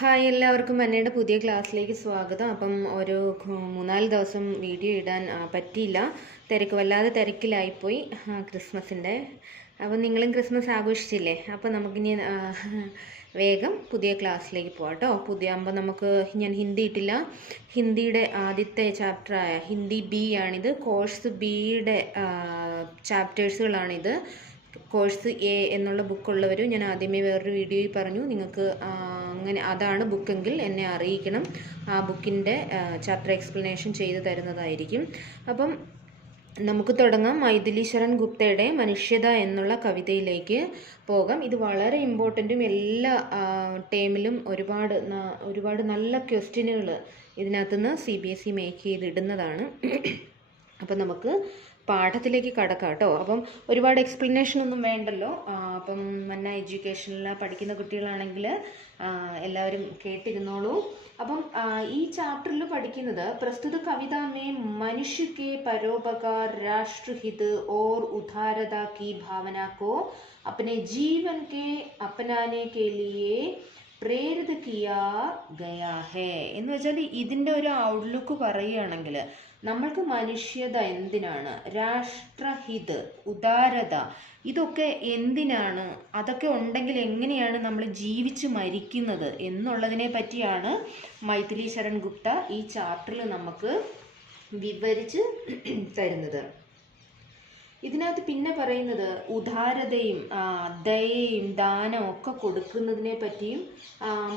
Hi എല്ലാവർക്കും മന്നയുടെ പുതിയ ക്ലാസ്സിലേക്ക് സ്വാഗതം. അപ്പം ഒരു 3-4 ദിവസം വീഡിയോ ഇടാൻ പറ്റിയില്ല. വല്ലാതെ തിരക്കിലായിപ്പോയി ക്രിസ്മസിൻ്റെ. അപ്പം നിങ്ങളും ക്രിസ്മസ് ആഘോഷിച്ചില്ലേ? അപ്പം നമുക്കിനി വേഗം പുതിയ ക്ലാസ്സിലേക്ക് പോകാം കേട്ടോ. ആകുമ്പോൾ നമുക്ക് ഞാൻ ഹിന്ദി ഇട്ടില്ല. ഹിന്ദിയുടെ ആദ്യത്തെ ചാപ്റ്ററായ ഹിന്ദി ബി ആണിത്. കോഴ്സ് ബിയുടെ ചാപ്റ്റേഴ്സുകളാണിത്. കോഴ്സ് എ എന്നുള്ള ബുക്കുള്ളവർ ഞാൻ ആദ്യമേ വേറൊരു വീഡിയോയിൽ പറഞ്ഞു. നിങ്ങൾക്ക് അങ്ങനെ അതാണ് ബുക്കെങ്കിൽ എന്നെ അറിയിക്കണം. ആ ബുക്കിൻ്റെ ചാപ്റ്റർ എക്സ്പ്ലനേഷൻ ചെയ്ത് തരുന്നതായിരിക്കും. അപ്പം നമുക്ക് തുടങ്ങാം. മൈഥിലി ശരൺ ഗുപ്തയുടെ മനുഷ്യത എന്നുള്ള കവിതയിലേക്ക് പോകാം. ഇത് വളരെ ഇമ്പോർട്ടൻറ്റും എല്ലാ ടേമിലും ഒരുപാട് നല്ല ക്വസ്റ്റ്യനുകൾ ഇതിനകത്തുനിന്ന് CBSE മേക്ക് ചെയ്തിടുന്നതാണ്. അപ്പം നമുക്ക് പാഠത്തിലേക്ക് കടക്കാം കേട്ടോ. അപ്പം ഒരുപാട് എക്സ്പ്ലനേഷൻ ഒന്നും വേണ്ടല്ലോ. അപ്പം മന്ന എഡ്യൂക്കേഷനിൽ പഠിക്കുന്ന കുട്ടികളാണെങ്കിൽ എല്ലാവരും കേട്ടിരുന്നോളൂ. അപ്പം ഈ ചാപ്റ്ററിൽ പഠിക്കുന്നത് പ്രസ്തുത കവിത മേ മനുഷ്യ के परोपकार राष्ट्रहित और उदारता की भावना को अपने जीवन के अपनाने के लिए പ്രേരിത കിയാ ഗയാ ഹേ എന്ന് വെച്ചാൽ ഇതിൻ്റെ ഒരു ഔട്ട്ലുക്ക് പറയുകയാണെങ്കിൽ നമ്മൾക്ക് മനുഷ്യത എന്തിനാണ്, രാഷ്ട്രഹിത്, ഉദാരത, ഇതൊക്കെ എന്തിനാണ്, അതൊക്കെ ഉണ്ടെങ്കിൽ എങ്ങനെയാണ് നമ്മൾ ജീവിച്ച് മരിക്കുന്നത് എന്നുള്ളതിനെ പറ്റിയാണ് മൈഥിലി ശരൺ ഗുപ്ത ഈ ചാപ്റ്ററിൽ നമുക്ക് വിവരിച്ച് തരുന്നത്. ഇതിനകത്ത് പിന്നെ പറയുന്നത് ഉദാരതയും ദയയും ദാനവും ഒക്കെ കൊടുക്കുന്നതിനെ പറ്റിയും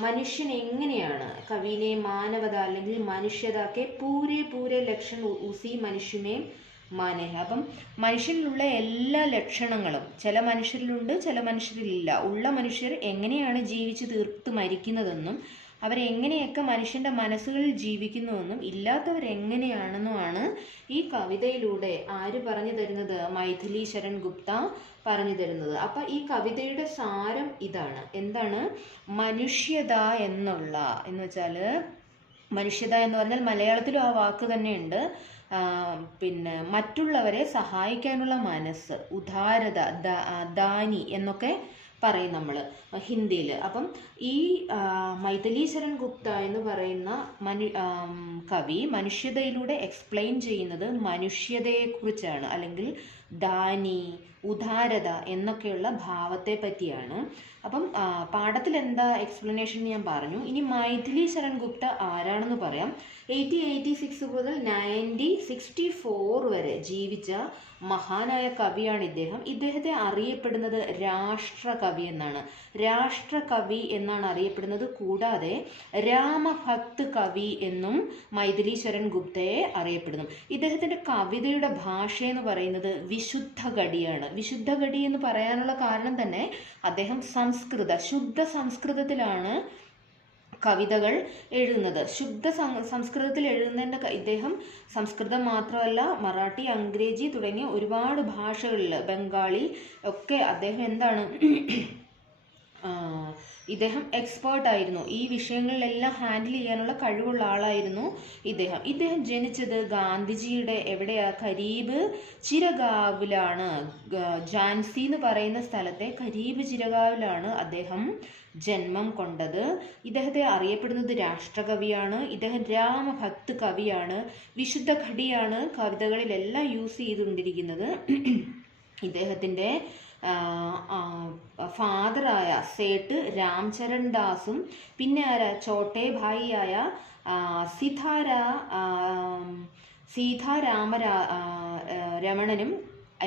മനുഷ്യൻ എങ്ങനെയാണ് കവിനെ മാനവത അല്ലെങ്കിൽ മനുഷ്യതക്കെ പൂരെ ലക്ഷൺ ഉസി മനുഷ്യനെ മാനെ. അപ്പം മനുഷ്യനിലുള്ള എല്ലാ ലക്ഷണങ്ങളും ചില മനുഷ്യരിലുണ്ട്, ചില മനുഷ്യരിലില്ല. ഉള്ള മനുഷ്യർ എങ്ങനെയാണ് ജീവിച്ച് തീർത്ത് മരിക്കുന്നതെന്നും അവരെങ്ങനെയൊക്കെ മനുഷ്യൻ്റെ മനസ്സുകളിൽ ജീവിക്കുന്നുവെന്നും ഇല്ലാത്തവരെങ്ങനെയാണെന്നുമാണ് ഈ കവിതയിലൂടെ ആര് പറഞ്ഞു തരുന്നത്? മൈഥിലി ശരൺ ഗുപ്ത പറഞ്ഞു തരുന്നത്. അപ്പം ഈ കവിതയുടെ സാരം ഇതാണ്. എന്താണ് മനുഷ്യത എന്ന് വെച്ചാൽ മനുഷ്യത എന്ന് പറഞ്ഞാൽ മലയാളത്തിലും ആ വാക്ക് തന്നെയുണ്ട്. പിന്നെ മറ്റുള്ളവരെ സഹായിക്കാനുള്ള മനസ്സ്, ഉദാരത, ദാനി എന്നൊക്കെ പറയും നമ്മൾ ഹിന്ദിയിൽ. അപ്പം ഈ മൈഥിലി ശരൺ ഗുപ്ത എന്ന് പറയുന്ന കവി മനുഷ്യതയിലൂടെ എക്സ്പ്ലെയിൻ ചെയ്യുന്നത് മനുഷ്യതയെക്കുറിച്ചാണ്, അല്ലെങ്കിൽ ദാനി, ഉദാരത എന്നൊക്കെയുള്ള ഭാവത്തെ പറ്റിയാണ്. അപ്പം പാഠത്തിൽ എന്താ എക്സ്പ്ലനേഷൻ ഞാൻ പറഞ്ഞു. ഇനി മൈഥിലി ശരൺ ഗുപ്ത ആരാണെന്ന് പറയാം. 1886 മുതൽ 1964 വരെ ജീവിച്ച മഹാനായ കവിയാണ് ഇദ്ദേഹം. ഇദ്ദേഹത്തെ അറിയപ്പെടുന്നത് രാഷ്ട്രകവി എന്നാണ്. രാഷ്ട്രകവി എന്നാണ് അറിയപ്പെടുന്നത്. കൂടാതെ രാമഭക്ത് കവി എന്നും മൈഥിലി ശരൺ ഗുപ്തയെ അറിയപ്പെടുന്നു. ഇദ്ദേഹത്തിൻ്റെ കവിതയുടെ ഭാഷ എന്ന് പറയുന്നത് വിശുദ്ധഗഡിയാണ്. വിശുദ്ധഗഡി എന്ന് പറയാനുള്ള കാരണം തന്നെ അദ്ദേഹം ശുദ്ധ സംസ്കൃതത്തിലാണ് കവിതകൾ എഴുതുന്നത്. ശുദ്ധ സംസ്കൃതത്തിൽ എഴുതുന്നതിൻ്റെ ഇദ്ദേഹം സംസ്കൃതം മാത്രമല്ല മറാഠി, അംഗ്രേജി തുടങ്ങിയ ഒരുപാട് ഭാഷകളിൽ, ബംഗാളി ഒക്കെ അദ്ദേഹം എന്താണ് ഇദ്ദേഹം എക്സ്പേർട്ടായിരുന്നു. ഈ വിഷയങ്ങളിലെല്ലാം ഹാൻഡിൽ ചെയ്യാനുള്ള കഴിവുള്ള ആളായിരുന്നു ഇദ്ദേഹം ജനിച്ചത് ഗാന്ധിജിയുടെ ഖരീബ് ചിരഗാവിലാണ്. ഝാൻസി എന്ന് പറയുന്ന സ്ഥലത്തെ ഖരീബ് ചിരഗാവിലാണ് അദ്ദേഹം ജന്മം കൊണ്ടത്. ഇദ്ദേഹത്തെ അറിയപ്പെടുന്നത് രാഷ്ട്രകവിയാണ്. ഇദ്ദേഹം രാമഭക്ത് കവിയാണ്. വിശുദ്ധ ഘടിയാണ് കവിതകളിലെല്ലാം യൂസ് ചെയ്തുകൊണ്ടിരിക്കുന്നത്. ഇദ്ദേഹത്തിൻ്റെ ഫാദറായ സേട്ട് രാംചരൺ ദാസും പിന്നെ ചോട്ടേഭായിയായ രമണനും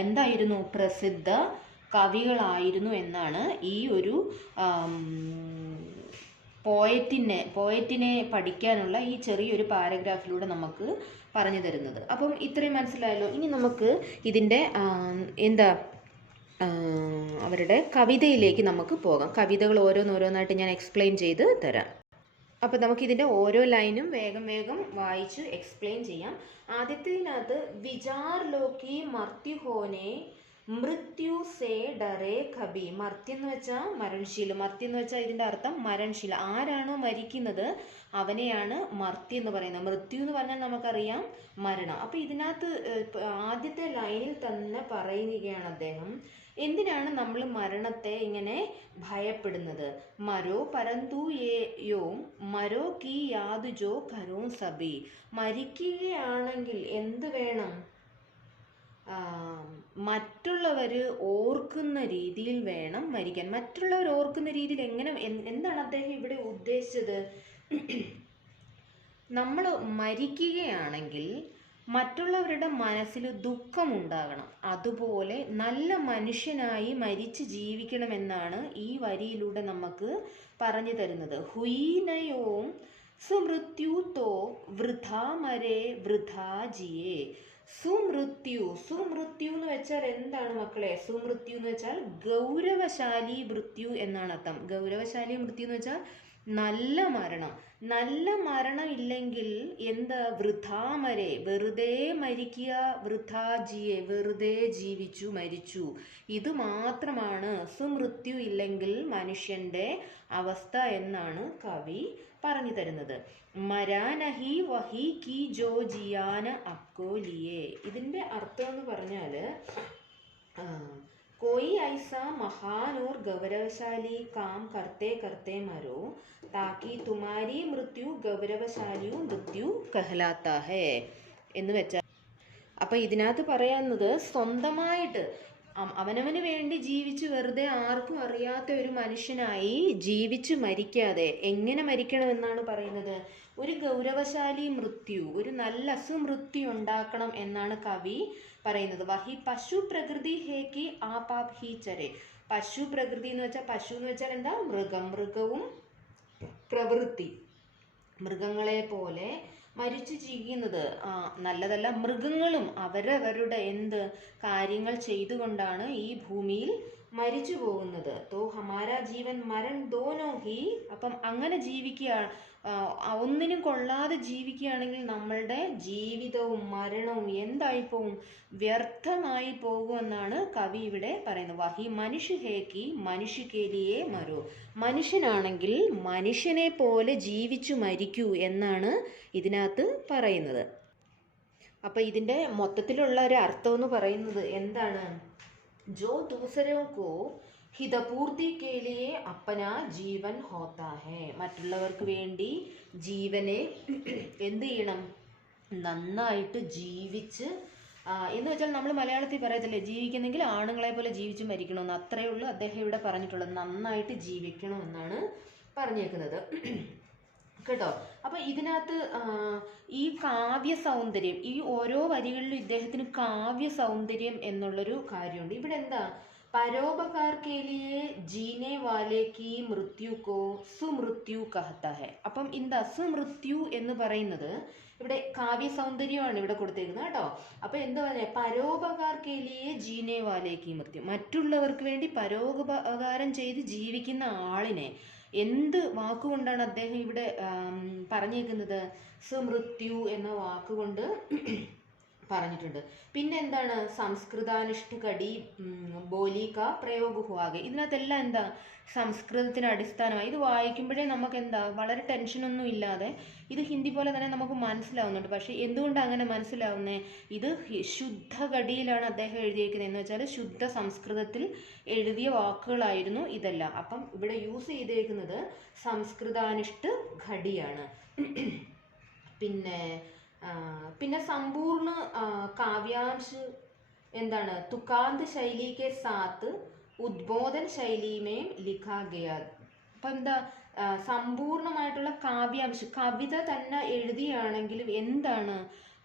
എന്തായിരുന്നു പ്രസിദ്ധ കവികളായിരുന്നു എന്നാണ് ഈ ഒരു പോയറ്റിനെ പഠിക്കാനുള്ള ഈ ചെറിയൊരു പാരഗ്രാഫിലൂടെ നമുക്ക് പറഞ്ഞു തരുന്നത്. അപ്പം ഇത്രയും മനസ്സിലായല്ലോ. ഇനി നമുക്ക് ഇതിൻ്റെ അവരുടെ കവിതയിലേക്ക് നമുക്ക് പോകാം. കവിതകൾ ഓരോന്നോരോന്നായിട്ട് ഞാൻ എക്സ്പ്ലെയിൻ ചെയ്ത് തരാം. അപ്പോൾ നമുക്കിതിൻ്റെ ഓരോ ലൈനും വേഗം വായിച്ച് എക്സ്പ്ലെയിൻ ചെയ്യാം. ആദ്യത്തേതിനകത്ത് വിചാർ ലോക്കി മർത്യുഹോനെ മൃത്യു സേ ഡറേ കബി. മർത്യം എന്ന് വെച്ചാൽ മരണശീല. മർത്യം എന്ന് വെച്ചാൽ ഇതിൻ്റെ അർത്ഥം മരണശീല. ആരാണോ മരിക്കുന്നത് അവനെയാണ് മർത്യം എന്ന് പറയുന്നത്. മൃത്യു എന്ന് പറഞ്ഞാൽ നമുക്കറിയാം മരണം. അപ്പോൾ ഇതിനകത്ത് ആദ്യത്തെ ലൈനിൽ തന്നെ പറയുകയാണ് അദ്ദേഹം, എന്തിനാണ് നമ്മൾ മരണത്തെ ഇങ്ങനെ ഭയപ്പെടുന്നത്? മരോ പരന്തു യോ മരോ കി യാതു ജോ കരോ സബി. മരിക്കുകയാണെങ്കിൽ എന്ത് വേണം? മറ്റുള്ളവർ ഓർക്കുന്ന രീതിയിൽ വേണം മരിക്കാൻ. മറ്റുള്ളവർ ഓർക്കുന്ന രീതിയിൽ എങ്ങനെ, എന്താണ് അദ്ദേഹം ഇവിടെ ഉദ്ദേശിച്ചത്? നമ്മൾ മരിക്കുകയാണെങ്കിൽ മറ്റുള്ളവരുടെ മനസ്സിൽ ദുഃഖമുണ്ടാകണം. അതുപോലെ നല്ല മനുഷ്യനായി മരിച്ച് ജീവിക്കണമെന്നാണ് ഈ വരിയിലൂടെ നമുക്ക് പറഞ്ഞു തരുന്നത്. ഹുയിനയോം സുമൃത്യു തോ വൃഥാ മരേ വൃഥാ ജിയേ. സുമൃത്യു. സുമൃത്യു എന്ന് വെച്ചാൽ എന്താണ് മക്കളെ? സുമൃത്യു എന്ന് വെച്ചാൽ ഗൗരവശാലി മൃത്യു എന്നാണ് അർത്ഥം. ഗൗരവശാലി മൃത്യു എന്ന് വെച്ചാൽ നല്ല മരണം. നല്ല മരണം ഇല്ലെങ്കിൽ എന്താ? വൃഥാമരെ, വെറുതെ മരിക്കുക. വൃഥാജിയെ, വെറുതെ ജീവിച്ചു മരിച്ചു. ഇത് മാത്രമാണ് സുമൃത്യു ഇല്ലെങ്കിൽ മനുഷ്യൻ്റെ അവസ്ഥ എന്നാണ് കവി പറഞ്ഞു തരുന്നത്. മരാനഹി വഹി കി ജോ ജിയാന അപ്കോലിയെ. ഇതിൻ്റെ അർത്ഥം എന്ന് പറഞ്ഞാൽ कोई ऐसा महान और गौरवशाली काम करते करते मरो ताकि तुम्हारी मृत्यु गौरवशाली मृत्यु कहलाता है എന്ന് വെച്ചാൽ, അപ്പം ഇതിനകത്ത് പറയാവുന്നത് സ്വന്തമായിട്ട് അവനവന് വേണ്ടി ജീവിച്ച് വെറുതെ ആർക്കും അറിയാത്ത ഒരു മനുഷ്യനായി ജീവിച്ച് മരിക്കാതെ എങ്ങനെ മരിക്കണമെന്നാണ് പറയുന്നത്? ഒരു ഗൗരവശാലി മൃത്യു, ഒരു നല്ല സുമൃത്യു ഉണ്ടാക്കണം എന്നാണ് കവി പറയുന്നത്. വഹി പശു പ്രകൃതി ഹേക്ക് ആപാപ് ഹി ചരെ. പശു പ്രകൃതി എന്ന് വെച്ചാൽ, പശു എന്ന് വെച്ചാൽ എന്താ? മൃഗം. മൃഗവും പ്രവൃത്തി, മൃഗങ്ങളെ പോലെ മരിച്ചു ജീവിക്കുന്നത് നല്ലതല്ല. മൃഗങ്ങളും അവരവരുടെ കാര്യങ്ങൾ ചെയ്തുകൊണ്ടാണ് ഈ ഭൂമിയിൽ മരിച്ചു പോകുന്നത്. തോ ഹമാര ജീവൻ മരൺ ദോനോ ഹി. അപ്പം അങ്ങനെ ജീവിക്കുകയാണ്, ഒന്നിനും കൊള്ളാതെ ജീവിക്കുകയാണെങ്കിൽ നമ്മളുടെ ജീവിതവും മരണവും എന്തായിപ്പോവും? വ്യർത്ഥമായി പോകുമെന്നാണ് കവി ഇവിടെ പറയുന്നത്. വഹി മനുഷ്യ ഹേക്കി മനുഷ്യ കേലിയെ മരോ. മനുഷ്യനാണെങ്കിൽ മനുഷ്യനെ പോലെ ജീവിച്ചു മരിക്കൂ എന്നാണ് ഇതിനകത്ത് പറയുന്നത്. അപ്പം ഇതിൻ്റെ മൊത്തത്തിലുള്ള ഒരു അർത്ഥം എന്ന് പറയുന്നത് എന്താണ്? ജോ ദൂസരോ കോ ഹിതപൂർത്തി കെ ലിയെ അപ്പന ജീവൻ ഹോത്താ ഹേ. മറ്റുള്ളവർക്ക് വേണ്ടി ജീവനെ എന്ത് ചെയ്യണം? നന്നായിട്ട് ജീവിച്ച്, എന്ന് വെച്ചാൽ നമ്മൾ മലയാളത്തിൽ പറയത്തില്ലേ, ജീവിക്കുന്നെങ്കിൽ ആണുങ്ങളെ പോലെ ജീവിച്ച് മരിക്കണമെന്ന്. അത്രയേ ഉള്ളൂ അദ്ദേഹം ഇവിടെ പറഞ്ഞിട്ടുള്ളത്. നന്നായിട്ട് ജീവിക്കണമെന്നാണ് പറഞ്ഞേക്കുന്നത് കേട്ടോ. അപ്പം ഇതിനകത്ത് ഈ കാവ്യ സൗന്ദര്യം, ഈ ഓരോ വരികളിലും ഇദ്ദേഹത്തിന് കാവ്യ സൗന്ദര്യം എന്നുള്ളൊരു കാര്യമുണ്ട്. ഇവിടെ എന്താ? പരോപകാർ കെ ലിയെ ജീനെ വാലെ കി മൃത്യു കോ സുമൃത്യു കഹത്ത ഹെ. അപ്പം എന്താ സുമൃത്യു എന്ന് പറയുന്നത്? ഇവിടെ കാവ്യ സൗന്ദര്യമാണ് ഇവിടെ കൊടുത്തേക്കുന്നത് കേട്ടോ. അപ്പം എന്താ പറയുക? പരോപകാർ കെ ലിയെ ജീനെ വാലെ കി മൃത്യു. മറ്റുള്ളവർക്ക് വേണ്ടി പരോപകാരം ചെയ്ത് ജീവിക്കുന്ന ആളിനെ എന്ത് വാക്കുകൊണ്ടാണ് അദ്ദേഹം ഇവിടെ പറഞ്ഞേക്കുന്നത്? സുമൃത്യു എന്ന വാക്കുകൊണ്ട് പറഞ്ഞിട്ടുണ്ട്. പിന്നെ എന്താണ്? സംസ്കൃതാനുഷ്ഠു കടി ബോലിക പ്രയോഗ ഹുവാകെ. ഇതിനകത്തെല്ലാം എന്താ? സംസ്കൃതത്തിന് അടിസ്ഥാനമായി. ഇത് വായിക്കുമ്പോഴേ നമുക്ക് എന്താ? വളരെ ടെൻഷനൊന്നും ഇല്ലാതെ ഇത് ഹിന്ദി പോലെ തന്നെ നമുക്ക് മനസ്സിലാവുന്നുണ്ട്. പക്ഷേ എന്തുകൊണ്ടാണ് അങ്ങനെ മനസ്സിലാവുന്നത്? ഇത് ശുദ്ധഗടിയിലാണ് അദ്ദേഹം എഴുതിയിരിക്കുന്നത്. എന്ന് വെച്ചാൽ ശുദ്ധ സംസ്കൃതത്തിൽ എഴുതിയ വാക്കുകളായിരുന്നു ഇതെല്ലാം. അപ്പം ഇവിടെ യൂസ് ചെയ്തേക്കുന്നത് സംസ്കൃതാനുഷ്ഠ ഘടിയാണ്. പിന്നെ സമ്പൂർണ്ണ കാവ്യാംശ് എന്താണ്? തുകാന്ത് ശൈലി കെ സാത്ത് ഉദ്ബോധൻ ശൈലിമേം ലിഖാ ഗയാ. അപ്പം എന്താ? സമ്പൂർണമായിട്ടുള്ള കാവ്യാംശം, കവിത തന്നെ എഴുതിയാണെങ്കിലും എന്താണ്?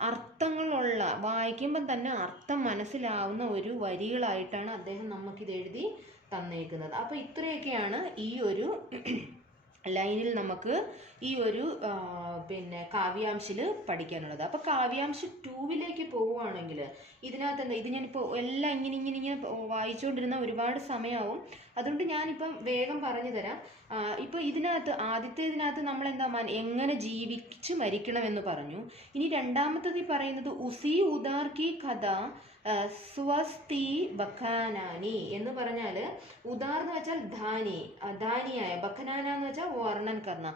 അർത്ഥങ്ങളുള്ള, വായിക്കുമ്പം തന്നെ അർത്ഥം മനസ്സിലാവുന്ന ഒരു വരികളായിട്ടാണ് അദ്ദേഹം നമുക്കിത് എഴുതി തന്നേക്കുന്നത്. അപ്പോൾ ഇത്രയൊക്കെയാണ് ഈ ഒരു ലൈനിൽ നമുക്ക് ഈ ഒരു കാവ്യാംശിൽ പഠിക്കാനുള്ളത്. അപ്പോൾ കാവ്യാംശ 2 പോവുകയാണെങ്കിൽ ഇതിനകത്ത് എന്താ? ഇത് ഞാനിപ്പോൾ എല്ലാം ഇങ്ങനെ വായിച്ചുകൊണ്ടിരുന്ന ഒരുപാട് സമയമാവും. അതുകൊണ്ട് ഞാനിപ്പം വേഗം പറഞ്ഞു തരാം. ഇപ്പോൾ ആദ്യത്തേതിനകത്ത് നമ്മളെന്താ എങ്ങനെ ജീവിച്ച് മരിക്കണമെന്ന് പറഞ്ഞു. ഇനി രണ്ടാമത്തത് പറയുന്നത് ഉസി ഉദാർ കി കഥ സ്വസ്തി ബഖാനാനി എന്ന് പറഞ്ഞാൽ ഉദാർ എന്ന് വെച്ചാൽ ധാനി, ധാനിയായ, ബഖനാന എന്ന് വെച്ചാൽ വർണ്ണൻ കർണ,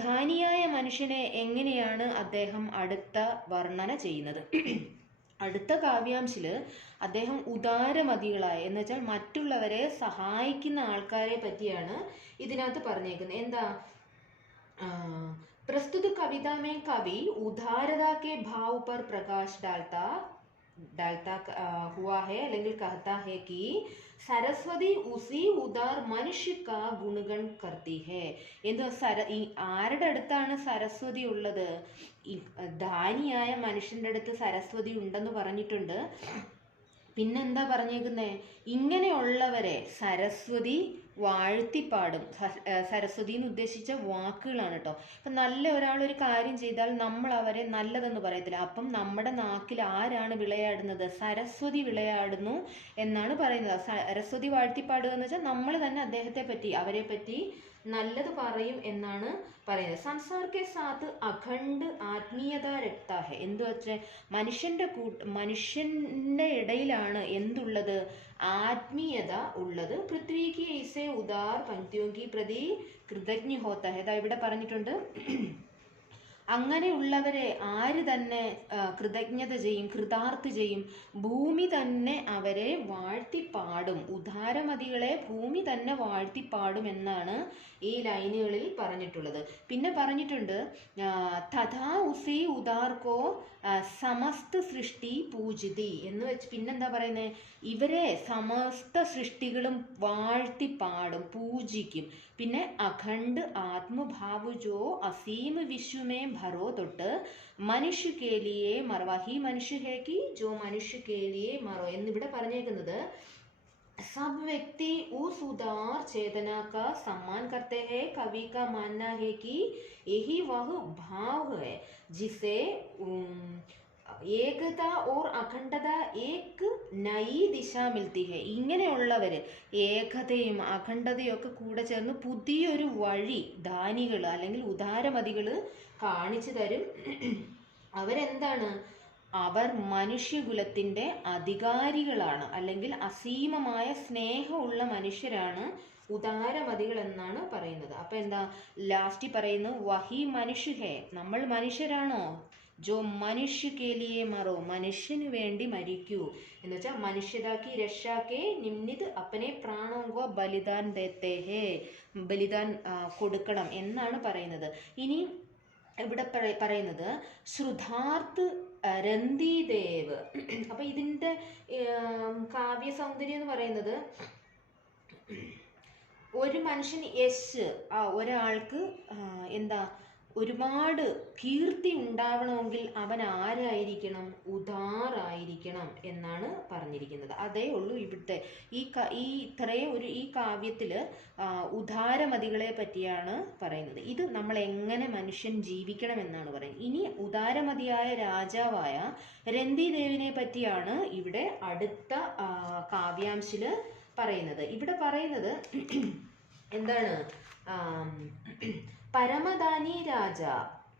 ധാനിയായ മനുഷ്യനെ എങ്ങനെയാണ് അദ്ദേഹം അടുത്ത വർണ്ണന ചെയ്യുന്നത്. അടുത്ത കാവ്യാംശില് അദ്ദേഹം ഉദാരമതികളായ എന്ന് വെച്ചാൽ മറ്റുള്ളവരെ സഹായിക്കുന്ന ആൾക്കാരെ പറ്റിയാണ് ഇതിനകത്ത് പറഞ്ഞേക്കുന്നത്. എന്താ, प्रस्तुत कविता में कवि उदारता के भाव पर प्रकाश डालता हुआ है, അല്ലെങ്കിൽ कहता है कि सरस्वती उसी उदार मनुष्य का गुणगण करती है. എന്തോ ആരുടെ അടുത്താണ് സരസ്വതി ഉള്ളത്? ഈ ധാനിയായ മനുഷ്യന്റെ അടുത്ത് സരസ്വതി ഉണ്ടെന്ന് പറഞ്ഞിട്ടുണ്ട്. പിന്നെന്താ പറഞ്ഞേക്കുന്നേ? ഇങ്ങനെയുള്ളവരെ സരസ്വതി വാഴ്ത്തിപ്പാടും. സരസ്വതി എന്ന് ഉദ്ദേശിച്ച വാക്കുകളാണ് കേട്ടോ. അപ്പം നല്ല ഒരാളൊരു കാര്യം ചെയ്താൽ നമ്മൾ അവരെ നല്ലതെന്ന് പറയത്തില്ല. അപ്പം നമ്മുടെ നാക്കിൽ ആരാണ് വിളയാടുന്നത്? സരസ്വതി വിളയാടുന്നു എന്നാണ് പറയുന്നത്. സരസ്വതി വാഴ്ത്തിപ്പാടുക എന്ന് വെച്ചാൽ നമ്മൾ തന്നെ അദ്ദേഹത്തെ പറ്റി, അവരെ പറ്റി നല്ലത് പറയും എന്നാണ് പറയുന്നത്. സംസാർ കെ സാത്ത് അഖണ്ഡ് ആത്മീയത രക്ത ഹെ എന്ന് വെച്ചാൽ മനുഷ്യന്റെ ഇടയിലാണ് എന്തുള്ളത്? ആത്മീയത ഉള്ളത്. പൃഥ്വി കി ഐസെ ഉദാർ പങ്ക്തിയോ കി പ്രതി കൃതജ്ഞ ഹോത്ത ഹെ. ഇവിടെ പറഞ്ഞിട്ടുണ്ട്, അങ്ങനെയുള്ളവരെ ആര് തന്നെ കൃതജ്ഞത ചെയ്യും, കൃതാർത്ഥ ചെയ്യും? ഭൂമി തന്നെ അവരെ വാഴ്ത്തിപ്പാടും. ഉദാരമതികളെ ഭൂമി തന്നെ വാഴ്ത്തിപ്പാടും എന്നാണ് ഈ ലൈനുകളിൽ പറഞ്ഞിട്ടുള്ളത്. പിന്നെ പറഞ്ഞിട്ടുണ്ട്, തഥാ ഉസി ഉദാർക്കോ സമസ്ത സൃഷ്ടി പൂജിതി എന്ന് വെച്ച് പിന്നെന്താ പറയുന്നത്? ഇവരെ സമസ്ത സൃഷ്ടികളും വാഴ്ത്തിപ്പാടും, പൂജിക്കും. പിന്നെ അഖണ്ഡ് ആത്മഭാവു ജോ അസീം വിശ്വമേ ഭരോ തൊട്ട് മനുഷ്യ കേ ലിയേ മറോ, ഹി മനുഷ്യ ഹേ കി ജോ മനുഷ്യ കേ ലിയേ മറോ എന്നിവിടെ പറഞ്ഞേക്കുന്നത്, सब व्यक्ति उस उदार चेतना का सम्मान करते हैं. कवि का मानना है कि यही वह भाव है जिसे ഏകത ഓർ അഖണ്ഡത ഏക് നയി ദിശ മിൽത്തി ഹെ. ഇങ്ങനെയുള്ളവർ ഏകതയും അഖണ്ഡതയും ഒക്കെ കൂടെ ചേർന്ന് പുതിയൊരു വഴി ധാനികൾ അല്ലെങ്കിൽ ഉദാരമതികൾ കാണിച്ചു തരും. അവരെന്താണ്? അവർ മനുഷ്യകുലത്തിൻ്റെ അധികാരികളാണ്, അല്ലെങ്കിൽ അസീമമായ സ്നേഹമുള്ള മനുഷ്യരാണ് ഉദാരമതികൾ എന്നാണ് പറയുന്നത്. അപ്പം എന്താ ലാസ്റ്റ് പറയുന്നു, വഹി മനുഷ്യ ഹേ, നമ്മൾ മനുഷ്യരാണോ? ജോ മനുഷ്യ കേലിയെ മറോ, മനുഷ്യന് വേണ്ടി മരിക്കൂ എന്ന് വെച്ചാൽ മനുഷ്യതാക്കി രക്ഷാക്കെ നിമ്നിത് അപ്പനെ പ്രാണോങ്കോ ബലിദാൻ ദേത്തേ ഹേ, ബലിദാൻ കൊടുക്കണം എന്നാണ് പറയുന്നത്. ഇനി ഇവിടെ പറയുന്നത് ശ്രുതാർത്ഥ് രന്തിദേവ്. അപ്പം ഇതിൻ്റെ കാവ്യ സൗന്ദര്യം എന്ന് പറയുന്നത്, ഒരു മനുഷ്യൻ ഒരാൾക്ക് എന്താ ഒരുപാട് കീർത്തി ഉണ്ടാവണമെങ്കിൽ അവൻ ആരായിരിക്കണം? ഉദാറായിരിക്കണം എന്നാണ് പറഞ്ഞിരിക്കുന്നത്. അതേ ഉള്ളൂ ഇവിടുത്തെ ഈ കാവ്യത്തിൽ ഉദാരമതികളെ പറ്റിയാണ് പറയുന്നത്. ഇത് നമ്മൾ എങ്ങനെ മനുഷ്യൻ ജീവിക്കണം എന്നാണ് പറയുന്നത്. ഇനി ഉദാരമതിയായ രാജാവായ രന്തിദേവിനെ പറ്റിയാണ് ഇവിടെ അടുത്ത കാവ്യാംശിൽ പറയുന്നത്. ഇവിടെ പറയുന്നത് എന്താണ്? പരമദാനി രാജ,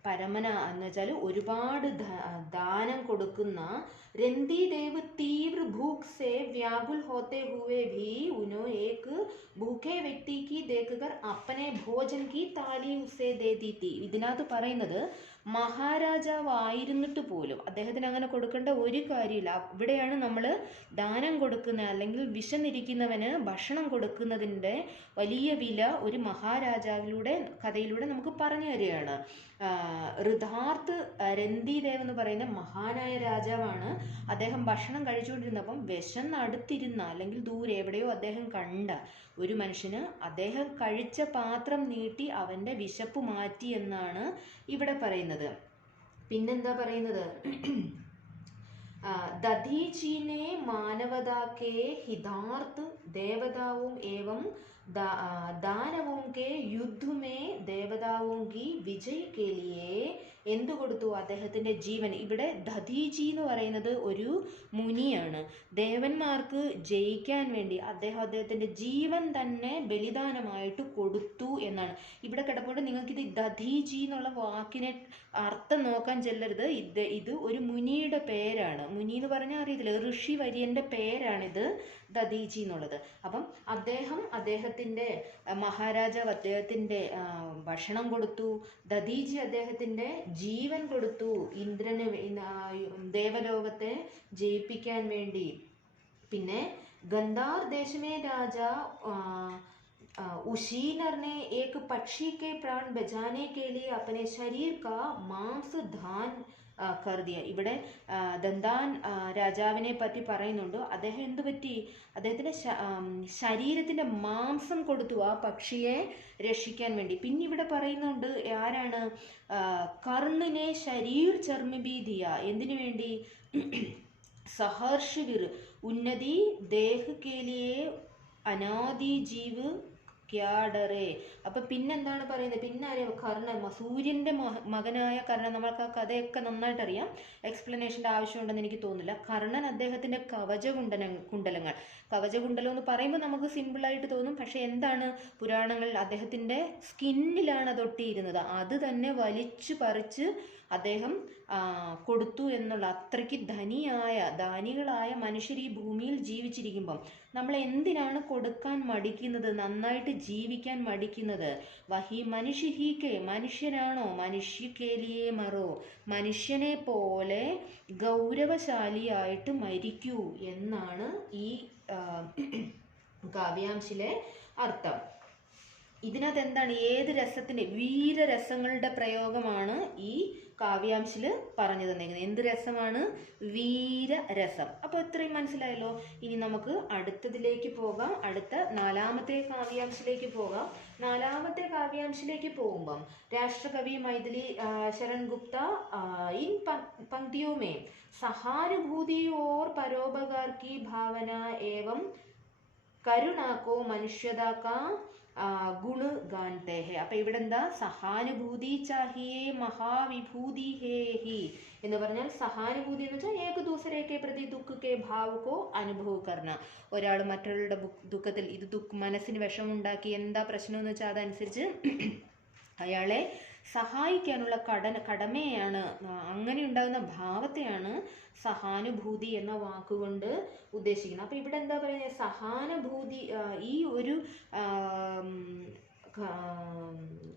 പരമന എന്ന് വെച്ചാൽ ഒരുപാട് ദാനം കൊടുക്കുന്ന രന്തിദേവ് തീവ്ര ഭൂഖ് സെ വ്യാകുൽ ഹോത്തെ ഹുവേ ഭി ഉനോ ഏക് ഭൂഖേ വ്യക്തി കി ദേഖകർ അപ്പനെ ഭോജൻ കി താലി ഉസേ ദേ ദി തി. ഇതിനകത്ത് പറയുന്നത് മഹാരാജാവായിരുന്നിട്ട് പോലും അദ്ദേഹത്തിന് അങ്ങനെ കൊടുക്കേണ്ട ഒരു കാര്യമില്ല. ഇവിടെയാണ് നമ്മൾ ദാനം കൊടുക്കുന്ന അല്ലെങ്കിൽ വിശന്നിരിക്കുന്നവന് ഭക്ഷണം കൊടുക്കുന്നതിൻ്റെ വലിയ വില ഒരു മഹാരാജാവിലൂടെ കഥയിലൂടെ നമുക്ക് പറഞ്ഞു തരികയാണ്. ഋതാർത്ഥ് രന്തിദേവ് എന്ന് പറയുന്ന മഹാനായ രാജാവാണ്. അദ്ദേഹം ഭക്ഷണം കഴിച്ചുകൊണ്ടിരുന്നപ്പം വിശന്നടുത്തിരുന്ന അല്ലെങ്കിൽ ദൂരെ എവിടെയോ അദ്ദേഹം കണ്ട ഒരു മനുഷ്യന് അദ്ദേഹം കഴിച്ച പാത്രം നീട്ടി അവൻ്റെ വിശപ്പ് മാറ്റി എന്നാണ് ഇവിടെ പറയുന്നത്. പിന്നെന്താ പറയുന്നത്? दधीचीने मानवता के हितार्थ देवताओं एवं दानवों के युद्ध में देवताओं की विजय के लिए എന്തു കൊടുത്തു? അദ്ദേഹത്തിൻ്റെ ജീവൻ. ഇവിടെ ദധീജി എന്ന് പറയുന്നത് ഒരു മുനിയാണ്. ദേവന്മാർക്ക് ജയിക്കാൻ വേണ്ടി അദ്ദേഹത്തിൻ്റെ ജീവൻ തന്നെ ബലിദാനമായിട്ട് കൊടുത്തു എന്നാണ് ഇവിടെ കിടപ്പുണ്ട്. നിങ്ങൾക്കിത് ദധീജി എന്നുള്ള വാക്കിനെ അർത്ഥം നോക്കാൻ ചെല്ലരുത്. ഇത് ഒരു മുനിയുടെ പേരാണ്. മുനി എന്ന് പറഞ്ഞാൽ അറിയത്തില്ല, ഋഷി വര്യൻ്റെ പേരാണിത്, ദധീജി എന്നുള്ളത്. അപ്പം അദ്ദേഹത്തിൻ്റെ മഹാരാജാവ് അദ്ദേഹത്തിൻ്റെ ഭക്ഷണം കൊടുത്തു. ദധീജി അദ്ദേഹത്തിൻ്റെ ജീവൻ കൊടുത്തു ഇന്ദ്രന്, ദേവലോകത്തെ ജയിപ്പിക്കാൻ വേണ്ടി. പിന്നെ ഗന്ധാർ ദേശമേ രാജ उशीनर ने एक पक्षी के प्राण बचाने के लिए अपने शरीर का मांस दान कर दिया. ഇവിടെ ദന്താൻ രാജാവിനെ പറ്റി പറയുന്നുണ്ട്. അദ്ദേഹം എന്തു പറ്റി? അദ്ദേഹത്തിൻ്റെ ശരീരത്തിൻ്റെ മാംസം കൊടുത്തു ആ പക്ഷിയെ രക്ഷിക്കാൻ വേണ്ടി. പിന്നെ ഇവിടെ പറയുന്നുണ്ട് ആരാണ്? കർണിനെ ശരീർ ചർമ്മബി ദിയ. എന്തിനു വേണ്ടി? സഹർഷ് വിർ ഉന്നതി ദേഹ കെ ലിയേ അനാദി ജീവ് ക്യാഡറെ. അപ്പം പിന്നെന്താണ് പറയുന്നത്? പിന്നെ അറിയാം, കർണൻ, സൂര്യൻ്റെ മകനായ കർണൻ. നമ്മൾക്ക് ആ കഥയൊക്കെ നന്നായിട്ട് അറിയാം, എക്സ്പ്ലനേഷൻ്റെ ആവശ്യമുണ്ടെന്ന് എനിക്ക് തോന്നുന്നില്ല. കർണൻ അദ്ദേഹത്തിൻ്റെ കവചകുണ്ടലങ്ങൾ. കവചകുണ്ടലം എന്ന് പറയുമ്പോൾ നമുക്ക് സിമ്പിളായിട്ട് തോന്നും, പക്ഷേ എന്താണ്? പുരാണങ്ങളിൽ അദ്ദേഹത്തിൻ്റെ സ്കിന്നിലാണ് അതൊട്ടിയിരുന്നത്. അത് തന്നെ വലിച്ചു പറിച്ച് അദ്ദേഹം കൊടുത്തു എന്നുള്ള, അത്രയ്ക്ക് ധാനികളായ മനുഷ്യർ ഈ ഭൂമിയിൽ ജീവിച്ചിരിക്കുമ്പം നമ്മൾ എന്തിനാണ് കൊടുക്കാൻ മടിക്കുന്നത്, നന്നായിട്ട് ജീവിക്കാൻ മടിക്കുന്നത്? വഹി മനുഷ്യഹീക്കെ, മനുഷ്യനാണോ? മനുഷ്യക്കേലിയെ മറോ, മനുഷ്യനെ പോലെ ഗൗരവശാലിയായിട്ട് മരിക്കൂ എന്നാണ് ഈ കാവ്യാംശിലെ അർത്ഥം. ഇതിനകത്ത് എന്താണ്? ഏത് രസത്തിൻ്റെ, വീരരസങ്ങളുടെ പ്രയോഗമാണ് ഈ കാവ്യാംശിൽ പറഞ്ഞു തന്നിരിക്കുന്നത്. എന്ത് രസമാണ്? വീരരസം. അപ്പോൾ ഇത്രയും മനസ്സിലായല്ലോ. ഇനി നമുക്ക് അടുത്തതിലേക്ക് പോകാം. അടുത്ത നാലാമത്തെ കാവ്യാംശിലേക്ക് പോകാം. നാലാമത്തെ കാവ്യാംശിലേക്ക് പോകുമ്പം രാഷ്ട്രകവി മൈഥിലി ശരൺ ഗുപ്ത इन पंक्तियों में सहानुभूति और परोपकार की भावना एवं करुणा को मनुष्यता का ഗുണ ഗാൻതേ ഹെ. അപ്പം ഇവിടെ എന്താ? സഹാനുഭൂതി ചാഹിയേ മഹാവിഭൂതി ഹേ ഹി എന്ന് പറഞ്ഞാൽ, സഹാനുഭൂതി എന്ന് വെച്ചാൽ ഏക ദൂസരേക്കെ പ്രതി ദുഃഖക്കെ ഭാവക്കോ അനുഭവ കർണ. ഒരാൾ മറ്റുള്ളവരുടെ ദുഃഖത്തിൽ, ഇത് മനസ്സിന് വിഷമുണ്ടാക്കി, എന്താ പ്രശ്നം എന്ന് വെച്ചാൽ അതനുസരിച്ച് അയാളെ സഹായിക്കാനുള്ള കടമയാണ്, അങ്ങനെ ഉണ്ടാകുന്ന ഭാവത്തെയാണ് സഹാനുഭൂതി എന്ന വാക്കുകൊണ്ട് ഉദ്ദേശിക്കുന്നത്. അപ്പോൾ ഇവിടെ എന്താ പറയുന്നത്? സഹാനുഭൂതി, ഈ ഒരു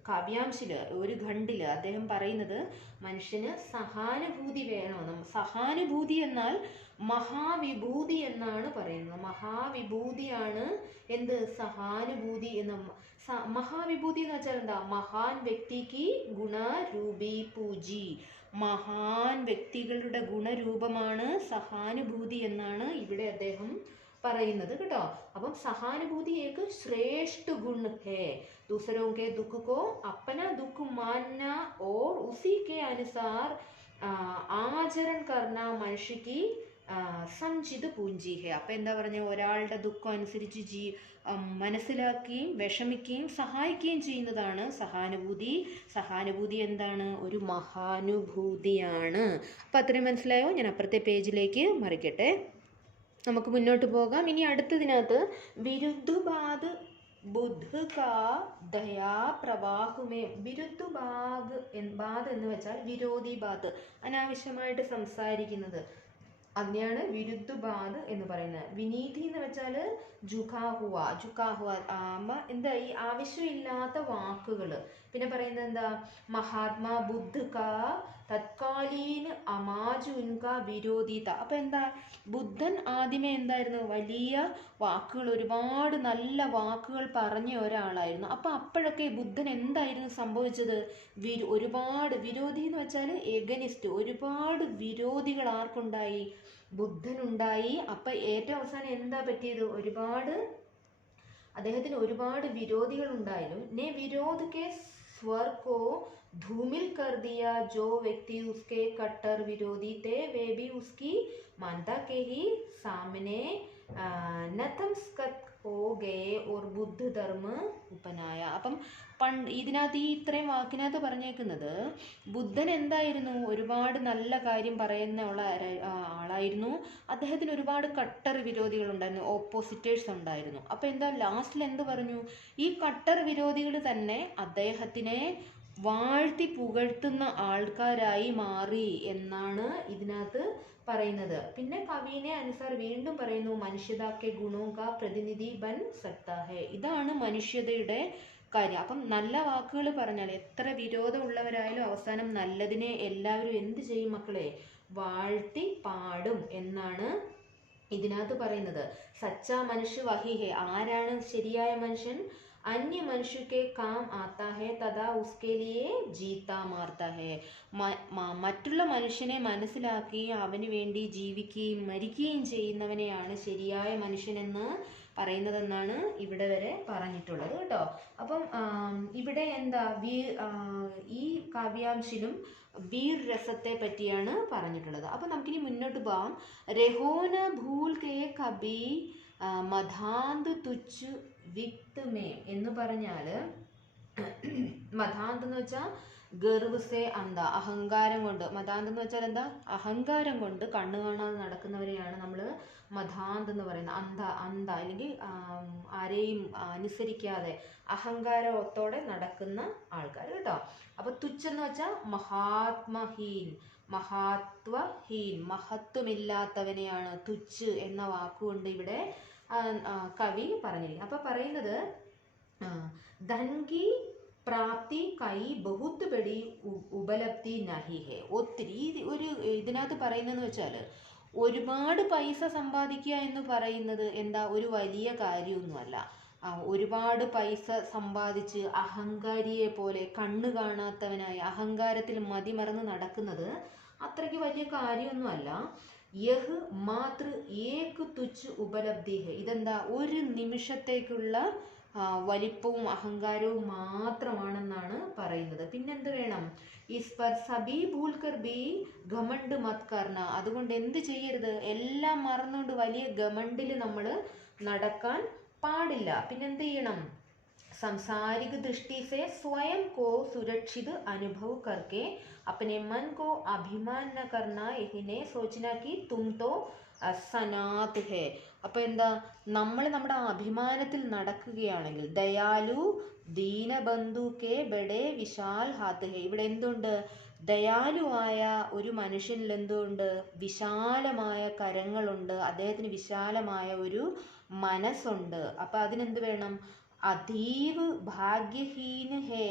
കാവ്യാംശിൽ, ഒരു ഖണ്ഡിൽ അദ്ദേഹം പറയുന്നത് മനുഷ്യന് സഹാനുഭൂതി വേണമെന്നും, സഹാനുഭൂതി എന്നാൽ മഹാവിഭൂതി എന്നാണ് പറയുന്നത്. മഹാവിഭൂതിയാണ് എന്ത്? സഹാനുഭൂതി എന്ന. മഹാവിഭൂതി എന്ന് വെച്ചാൽ എന്താ? മഹാൻ വ്യക്തിക്ക് ഗുണരൂപി പൂജി. മഹാൻ വ്യക്തികളുടെ ഗുണരൂപമാണ് സഹാനുഭൂതി എന്നാണ് ഇവിടെ അദ്ദേഹം പറയുന്നത് കേട്ടോ. അപ്പം സഹാനുഭൂതി एक श्रेष्ठ गुण है, दूसरों के दुख को अपना दुख मानना और उसी के अनुसार आचरण करना मनुष्य की സംചിത് പൂഞ്ചി ഹെ. അപ്പം എന്താ പറഞ്ഞ, ഒരാളുടെ ദുഃഖം അനുസരിച്ച് മനസ്സിലാക്കുകയും വിഷമിക്കുകയും സഹായിക്കുകയും ചെയ്യുന്നതാണ് സഹാനുഭൂതി. സഹാനുഭൂതി എന്താണ്? ഒരു മഹാനുഭൂതിയാണ്. അപ്പം അത്രയും മനസ്സിലായോ? ഞാൻ അപ്പുറത്തെ പേജിലേക്ക് മറിക്കട്ടെ, നമുക്ക് മുന്നോട്ട് പോകാം. ഇനി അടുത്തതിനകത്ത് വിരുദ്ധുബാദ് ബുദ്ധ കാ ദയാ പ്രവാഹുമേ. വിരുദ്ധ ബാദ് എന്ന് വെച്ചാൽ വിരോധി ബാദ്, അനാവശ്യമായിട്ട് സംസാരിക്കുന്നത്, അതിനെയാണ് വിരുദ്ധബാദ് എന്ന് പറയുന്നത്. വിനീതി എന്ന് വെച്ചാൽ ജുഖാഹുവ. എന്താ? ഈ ആവശ്യമില്ലാത്ത വാക്കുകൾ. പിന്നെ പറയുന്നത് എന്താ? മഹാത്മാ ബുദ്ധ കാ തത്കാലീൻ അമാജു ഉൻകാ വിരോധിത. അപ്പം എന്താ? ബുദ്ധൻ ആദ്യമേ എന്തായിരുന്നു? വലിയ വാക്കുകൾ, ഒരുപാട് നല്ല വാക്കുകൾ പറഞ്ഞ ഒരാളായിരുന്നു. അപ്പം അപ്പോഴൊക്കെ ബുദ്ധൻ എന്തായിരുന്നു സംഭവിച്ചത്? ഒരുപാട് വിരോധി എന്ന് വെച്ചാൽ എഗനിസ്റ്റ്, ഒരുപാട് വിരോധികൾ ആർക്കുണ്ടായി? ബുദ്ധനുണ്ടായി. അപ്പം ഏറ്റവും അവസാനം എന്താ പറ്റിയത്? അദ്ദേഹത്തിന് ഒരുപാട് വിരോധികൾ ഉണ്ടായിരുന്നു. നെ വിരോധ് കെ स्वर को धूमिल कर दिया, जो व्यक्ति उसके कट्टर विरोधी थे वे भी उसकी मानता के ही सामने नतमस्तक ഹോ ഗയേ ഓർ ബുദ്ധ ധർമ്മ ഉപനായ. അപ്പം ഇതിനകത്ത് ഈ ഇത്രയും വാക്കിനകത്ത് പറഞ്ഞേക്കുന്നത് ബുദ്ധൻ എന്തായിരുന്നു, ഒരുപാട് നല്ല കാര്യം പറയുന്ന ആളായിരുന്നു. അദ്ദേഹത്തിന് ഒരുപാട് കട്ടർ വിരോധികളുണ്ടായിരുന്നു, ഓപ്പോസിറ്റേഴ്സ് ഉണ്ടായിരുന്നു. അപ്പം എന്താ ലാസ്റ്റിൽ എന്ത് പറഞ്ഞു, ഈ കട്ടർ വിരോധികൾ തന്നെ അദ്ദേഹത്തിനെ വാഴ്ത്തി പുകഴ്ത്തുന്ന ആൾക്കാരായി മാറി എന്നാണ് ഇതിനകത്ത് പറയുന്നത്. പിന്നെ കവിനെ അനുസാർ വീണ്ടും പറയുന്നു, മനുഷ്യതാക്കെ ഗുണോ കാ പ്രതിനിധി ബൻ സക്താ ഹെ. ഇതാണ് മനുഷ്യതയുടെ കാര്യം. അപ്പം നല്ല വാക്കുകൾ പറഞ്ഞാൽ എത്ര വിരോധമുള്ളവരായാലും അവസാനം നല്ലതിനെ എല്ലാവരും എന്ത് ചെയ്യും മക്കളെ, വാഴ്ത്തി പാടും എന്നാണ് ഇതിനകത്ത് പറയുന്നത്. സച്ചാ മനുഷ്യ വഹി ഹെ. ആരാണ് ശരിയായ മനുഷ്യൻ? अन्य मनुष्य के काम आता है तथा उसके लिए जीता मारता है. മറ്റുള്ള മനുഷ്യനെ മനസ്സിലാക്കി അവന് വേണ്ടി ജീവിക്കുകയും മരിക്കുകയും ചെയ്യുന്നവനെയാണ് ശരിയായ മനുഷ്യനെന്ന് പറയുന്നതെന്നാണ് ഇവിടെ വരെ പറഞ്ഞിട്ടുള്ളത് കേട്ടോ. അപ്പം ഇവിടെ എന്താ ഈ കാവ്യാംശിലും വീർ രസത്തെ പറ്റിയാണ് പറഞ്ഞിട്ടുള്ളത്. അപ്പം നമുക്കിനി മുന്നോട്ട് പോകാം. രഹോന ഭൂൽ കെ കബി മധാന്ത് തുച്ച് വിത്ത് മേ എന്ന് പറഞ്ഞാൽ, മധാന്ത് എന്ന് വെച്ചാൽ ഗർവ് സേ അന്ധ, അഹങ്കാരം കൊണ്ട്. മധാന്ത് എന്ന് വെച്ചാൽ എന്താ, അഹങ്കാരം കൊണ്ട് കണ്ണു കാണാതെ നടക്കുന്നവരെയാണ് നമ്മൾ മധാന്ത് എന്ന് പറയുന്നത്. അന്ധ അല്ലെങ്കിൽ ആരെയും അനുസരിക്കാതെ അഹങ്കാരത്തോടെ നടക്കുന്ന ആൾക്കാർ കേട്ടോ. അപ്പൊ തുച്ഛെന്ന് വെച്ചാൽ മഹാത്മഹീൻ, മഹത്വമില്ലാത്തവനെയാണ് തുച്ച് എന്ന വാക്കുകൊണ്ട് ഇവിടെ കവി പറഞ്ഞിരിക്കുന്നത്. അപ്പൊ പറയുന്നത് ധൻകി പ്രാപ്തി കൈ ബഹുത് ബഡി ഉപലബ്ധി നഹി ഹെ. ഒത്തിരി ഒരു ഇതിനകത്ത് പറയുന്നതെന്ന് വെച്ചാൽ ഒരുപാട് പൈസ സമ്പാദിക്കുക എന്ന് പറയുന്നത് എന്താ ഒരു വലിയ കാര്യമൊന്നുമല്ല. ഒരുപാട് പൈസ സമ്പാദിച്ച് അഹങ്കാരിയെ പോലെ കണ്ണു കാണാത്തവനായി അഹങ്കാരത്തിൽ മതിമറന്ന് നടക്കുന്നത് അത്രയ്ക്ക് വലിയ കാര്യമൊന്നുമല്ല. യഹ് മാതൃ ഏക് തുച്ഛ് ഉപലബ്ധി ഹെ. ഇതെന്താ, ഒരു നിമിഷത്തേക്കുള്ള വലിപ്പവും അഹങ്കാരവും മാത്രമാണെന്നാണ് പറയുന്നത്. പിന്നെന്ത് വേണം, ഇസ് പർ സബി ഭൂൽക്കർ ബി ഘമണ്ട് മത് കർണ. അതുകൊണ്ട് എന്ത് ചെയ്യരുത്, എല്ലാം മറന്നുകൊണ്ട് വലിയ ഘമണ്ടിൽ നമ്മൾ നടക്കാൻ പാടില്ല. പിന്നെന്ത് ചെയ്യണം, सांसारिक दृष्टि से स्वयं को सुरक्षित अनुभव करके अपने मन को अभिमान न करना, इन्हें सोचना कि तुम तो സനാത് ഹേ. അപ്പോൾ എന്താ, നമ്മൾ നമ്മുടെ അഭിമാനത്തിൽ നടക്കുകയാണെങ്കിൽ ദയാലു ദീനബന്ധു കെ ബഡേ വിശാൽ ഹാത്ത് ഹേ. ഇവിടെ എന്തുണ്ട്, ദയാലുവായ ഒരു മനുഷ്യനിൽ എന്തുണ്ട്, വിശാലമായ കരങ്ങളുണ്ട്, അദ്ദേഹത്തിന് വിശാലമായ ഒരു മനസ്സുണ്ട്. അപ്പം അതിനെന്ത് വേണം, अधीव भाग्यहीन है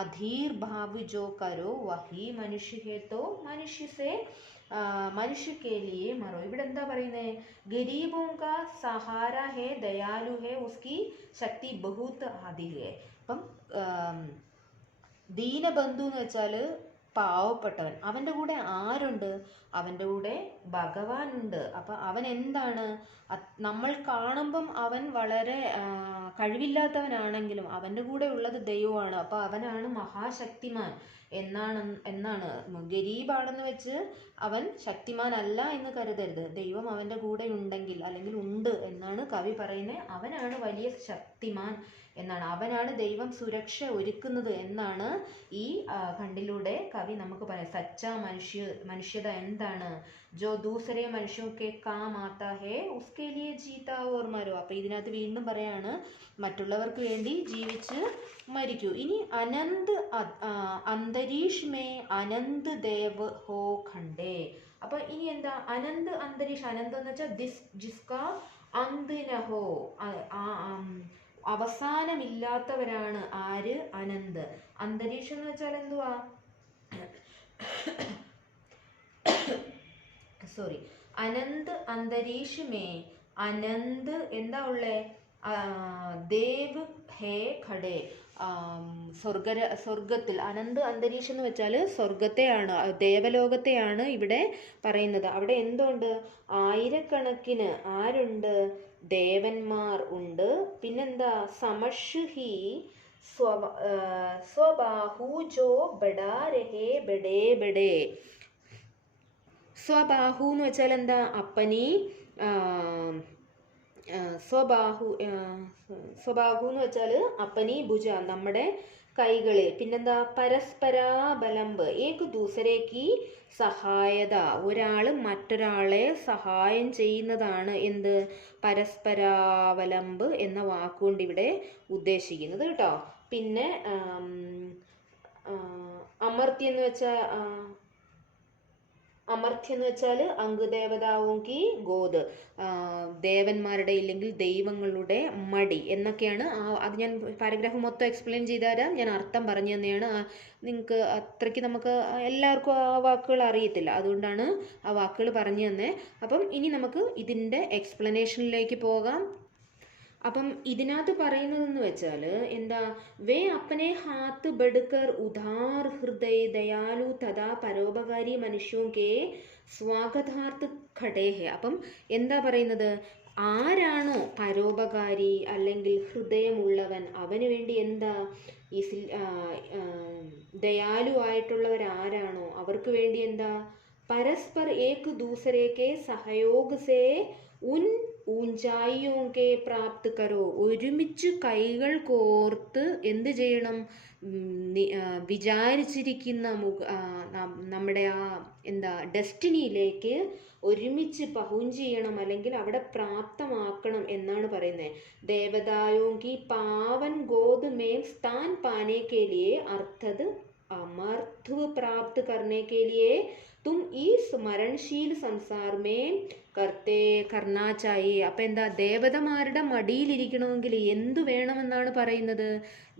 अधीर भाव जो करो वही मनुष्य है तो मनुष्य से मनुष्य के लिए मरो. ഇവിടെ എന്താ പറയുന്നത്, ഗരീബോं का सहारा है दयालु है उसकी शक्ति बहुत अधिक है. അപ്പം ദീനബന്ധു എന്ന് വെച്ചാൽ പാവപ്പെട്ടവൻ, അവൻ്റെ കൂടെ ആരുണ്ട്, അവൻ്റെ കൂടെ ഭഗവാനുണ്ട്. അപ്പം അവൻ എന്താണ്, നമ്മൾ കാണുമ്പം അവൻ വളരെ കഴിവില്ലാത്തവനാണെങ്കിലും അവൻ്റെ കൂടെ ഉള്ളത് ദൈവമാണ്. അപ്പം അവനാണ് മഹാശക്തിമാൻ എന്നാണ്. ഗരീബാണെന്ന് വെച്ച് അവൻ ശക്തിമാൻ അല്ല എന്ന് കരുതരുത്. ദൈവം അവൻ്റെ കൂടെ ഉണ്ടെങ്കിൽ അല്ലെങ്കിൽ ഉണ്ട് എന്നാണ് കവി പറയുന്നത്. അവനാണ് വലിയ ശക്തിമാൻ എന്നാണ്, അവനാണ് ദൈവം സുരക്ഷ ഒരുക്കുന്നത് എന്നാണ് ഈ ഖണ്ഡിലൂടെ കവി നമുക്ക് പറയാം. സച്ചാ മനുഷ്യത എന്താണ്, ജോ ദൂസരെ മനുഷ്യക്കെ കാം ആത്താ ഹേ ഉസ്കെ ലിയേ ജീതാ ഓർ മരോ. അപ്പം ഇതിനകത്ത് വീണ്ടും പറയാണ്, മറ്റുള്ളവർക്ക് വേണ്ടി ജീവിച്ച് മരിക്കൂ. ഇനി അനന്ത് അന്തരീഷ് മേ അനന്ത് ദേവ് ഹോ ഖണ്ഡേ. അപ്പൊ ഇനി എന്താ, അനന്ത് അന്തരീഷ്, അനന്ത് എന്ന് വെച്ചാൽ ജിസ്കാ അന്ത് നഹോ, അവസാനമില്ലാത്തവരാണ് ആര്, അനന്ത്. അന്തരീക്ഷം എന്ന് വെച്ചാൽ എന്തുവാ, സോറി, അനന്ത് അന്തരീക്ഷ് മേ അനന്ത് എന്താ ഉള്ളേ, ദേവ് ഹേ ഖഡേ, സ്വർഗത്തിൽ. അനന്ത് അന്തരീക്ഷം എന്ന് വെച്ചാൽ സ്വർഗത്തെയാണ്, ദേവലോകത്തെയാണ് ഇവിടെ പറയുന്നത്. അവിടെ എന്തുണ്ട്, ആയിരക്കണക്കിന് ആരുണ്ട്, ദേവന്മാർ ഉണ്ട്. പിന്നെന്താ, സമഷ് ഹി സ്വബാഹു ജോ ബഡാ രഹേ ബഡേ ബഡേ. സ്വബാഹു എന്ന് വെച്ചാൽ എന്താ, അപ്പനി സ്വബാഹു സ്വബാഹു എന്ന് വെച്ചാൽ അപ്പനി ഭുജ നമ്മുടെ കൈകളെ. പിന്നെന്താ പരസ്പരാബലംബ് ഏക് ദൂസരേക്ക് സഹായത ഒരാൾ മറ്റൊരാളെ സഹായം ചെയ്യുന്നതാണ് എന്ത് പരസ്പരാവലംബ് എന്ന വാക്കുകൊണ്ട് ഇവിടെ ഉദ്ദേശിക്കുന്നത് കേട്ടോ. പിന്നെ അമർത്യ എന്ന് വെച്ചാൽ അമർത്യ എന്ന് വെച്ചാൽ അംഗദേവതാവുങ്കി ഗോത് ദേവന്മാരുടെ ഇല്ലെങ്കിൽ ദൈവങ്ങളുടെ മടി എന്നൊക്കെയാണ്. അത് ഞാൻ പാരഗ്രാഫ് മൊത്തം എക്സ്പ്ലെയിൻ ചെയ്തു തരാം. ഞാൻ അർത്ഥം പറഞ്ഞു തന്നെയാണ്. നിങ്ങൾക്ക് അത്രയ്ക്ക് നമുക്ക് എല്ലാവർക്കും ആ വാക്കുകൾ അറിയത്തില്ല, അതുകൊണ്ടാണ് ആ വാക്കുകൾ പറഞ്ഞു തന്നെ. അപ്പം ഇനി നമുക്ക് ഇതിൻ്റെ എക്സ്പ്ലനേഷനിലേക്ക് പോകാം. അപ്പം ഇതിനകത്ത് പറയുന്നതെന്ന് വെച്ചാൽ എന്താ വേ അപ്പനെ ഹാത്ത് ബഡ്കർ ഉദാർ ഹൃദയ ദയാലു തഥാ പരോപകാരി മനുഷ്യോ കെ സ്വാഗതാർത്ഥ ഖടേ ഹെ. അപ്പം എന്താ പറയുന്നത്, ആരാണോ പരോപകാരി അല്ലെങ്കിൽ ഹൃദയമുള്ളവൻ അവന് വേണ്ടി എന്താ ഈ ദയാലു ആയിട്ടുള്ളവരാരാണോ അവർക്ക് വേണ്ടി എന്താ പരസ്പർ ഏക് ദൂസരേക്ക് സഹयोग से ഉൻ ഊഞ്ചായിയോക്കെ പ്രാപ്ത് കരോ ഒരുമിച്ച് കൈകൾ കോർത്ത് എന്ത് ചെയ്യണം വിചാരിച്ചിരിക്കുന്ന നമ്മുടെ ആ എന്താ ഡെസ്റ്റിനിയിലേക്ക് ഒരുമിച്ച് പഹുഞ്ച് ചെയ്യണം അല്ലെങ്കിൽ അവിടെ പ്രാപ്തമാക്കണം എന്നാണ് പറയുന്നത്. ദേവതായോങ്കി പാവൻ ഗോद में स्थान पाने के लिए अर्थात अमर्त्य प्राप्त करने के लिए तुम इस मरणशील संसार में കർണാ ചായേ. അപ്പം എന്താ ദേവതമാരുടെ മടിയിലിരിക്കണമെങ്കിൽ എന്തു വേണമെന്നാണ് പറയുന്നത്,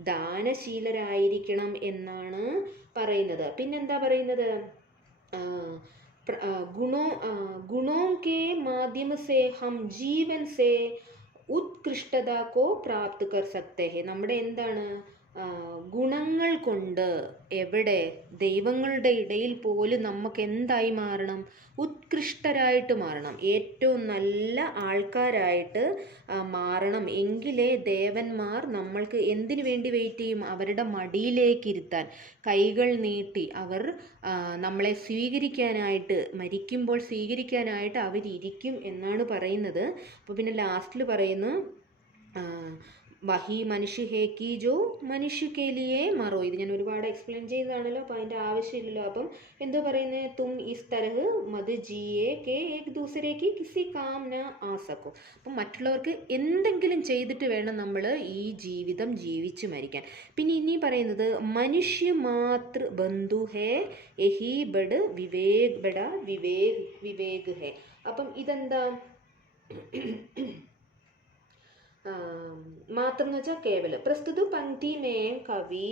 ദാനശീലരായിരിക്കണം എന്നാണ് പറയുന്നത്. പിന്നെന്താ പറയുന്നത്, ഗുണോ കെ മാധ്യമ സേ ഹം ജീവൻ സേ ഉത്കൃഷ്ടത കോ പ്രാപ്ത് കർ സക്തേ ഹെ. നമ്മുടെ എന്താണ് ഗുണങ്ങൾ കൊണ്ട് എവിടെ ദൈവങ്ങളുടെ ഇടയിൽ പോലും നമുക്ക് എന്തായി മാറണം, ഉത്കൃഷ്ടരായിട്ട് മാറണം, ഏറ്റവും നല്ല ആൾക്കാരായിട്ട് മാറണം. എങ്കിലേ ദേവന്മാർ നമ്മൾക്ക് എന്തിനു വേണ്ടി വെയിറ്റ് ചെയ്യും, അവരുടെ മടിയിലേക്ക് ഇരുത്താൻ കൈകൾ നീട്ടി അവർ നമ്മളെ സ്വീകരിക്കാനായിട്ട് മരിക്കുമ്പോൾ സ്വീകരിക്കാനായിട്ട് അവരിയ്ക്കും എന്നാണ് പറയുന്നത്. അപ്പോൾ പിന്നെ ലാസ്റ്റിൽ പറയുന്നു വഹി മനുഷ്യ ഹേ കി ജോ മനുഷ്യ കെ ലിയേ മറോ. ഇത് ഞാൻ ഒരുപാട് എക്സ്പ്ലെയിൻ ചെയ്തതാണല്ലോ, അപ്പോൾ അതിൻ്റെ ആവശ്യമില്ലല്ലോ. അപ്പം എന്തോ പറയുന്നത്, തും ഇസ് തരഹ് മത് ജിയേ കെ ഏക് ദൂസരേക്ക് കിസി കാം ന ആ സക്കോ. അപ്പം മറ്റുള്ളവർക്ക് എന്തെങ്കിലും ചെയ്തിട്ട് വേണം നമ്മൾ ഈ ജീവിതം ജീവിച്ച് മരിക്കാൻ. പിന്നെ ഇനി പറയുന്നത് മനുഷ്യ മാതൃ ബന്ധു ഹേ യഹി ബഡ് വിവേക് ബഡ വിവേക് ഹേ. അപ്പം ഇതെന്താ മാത്രം എന്ന് വെച്ചാൽ കേവല പ്രസ്തുത പങ്ക്തി മേ കവി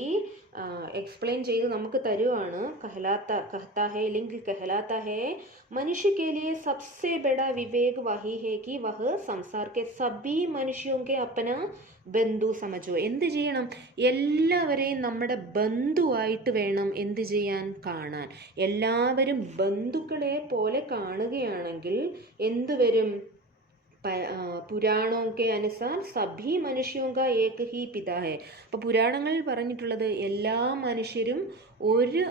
എക്സ്പ്ലെയിൻ ചെയ്ത് നമുക്ക് തരുവാണ്. कहता है അല്ലെങ്കിൽ कहलाता है मनुष्य के लिए सबसे बड़ा विवेक वही है कि वह संसार के सभी मनुष्यों के अपना ബന്ധു സമജോ. എന്ത് ചെയ്യണം, എല്ലാവരെയും നമ്മുടെ ബന്ധുവായിട്ട് വേണം എന്ത് ചെയ്യാൻ, കാണാൻ. എല്ലാവരും ബന്ധുക്കളെ പോലെ കാണുകയാണെങ്കിൽ എന്ത് വരും, പുരാണോ കെ അനുസാർ സഭി മനുഷ്യോങ്ക ഏക ഹി പിതാ ഹെ. അപ്പോൾ പുരാണങ്ങളിൽ പറഞ്ഞിട്ടുള്ളത് എല്ലാ മനുഷ്യരും ഒരു